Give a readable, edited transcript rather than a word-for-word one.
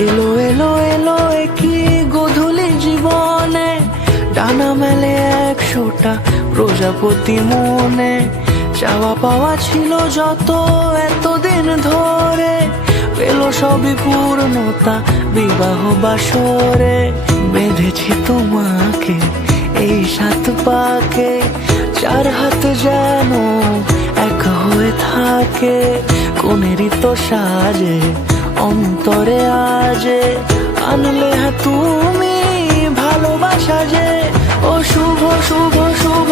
এলো এলো এলো কি গোধূলি জীবনে, ডানা মেলে 100টা প্রজাপতি মনে। চাওয়া পাওয়া ছিল যত এতদিন ধরে, পেলো সবই পূর্ণতা বিবাহ বাসরে। বেঁধেছি তোমাকে এই 7 পাকে, 4 হাত যেন এক হয়ে থাকে। কোনেরই তো সাজে অন্তরে আজে, আনলে তুমি ভালোবাসা যে। ও শুভ শুভ শুভ